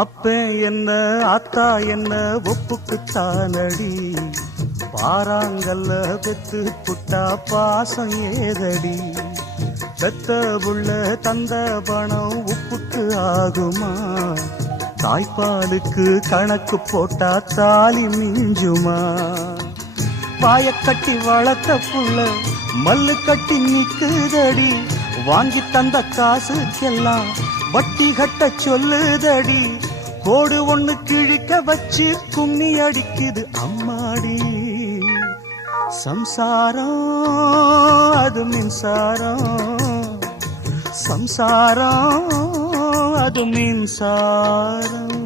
அப்ப என்ன ஆத்தா என்ன ஒப்புக்குத்தானடி, பாறாங்கல்ல பெத்து புட்டா பாசம் ஏதடி. பெத்த புள்ள தந்த பணம் உப்புக்கு ஆகுமா, தாய்ப்பாலுக்கு கணக்கு போட்டா தாலி மிஞ்சுமா. பாயக்கட்டி வளர்த்த புள்ள மல்லு கட்டி நிக்குதடி, வாங்கி தந்த காசுக்கெல்லாம் வட்டி கட்ட சொல்லுதடி. கோடு ஒண்ணு கிழிக்க வச்சு கும்மி அடிக்குது அம்மாடி. சம்சாரம் அது மின்சாரம், சம்சாரம் அது மின்சாரம்.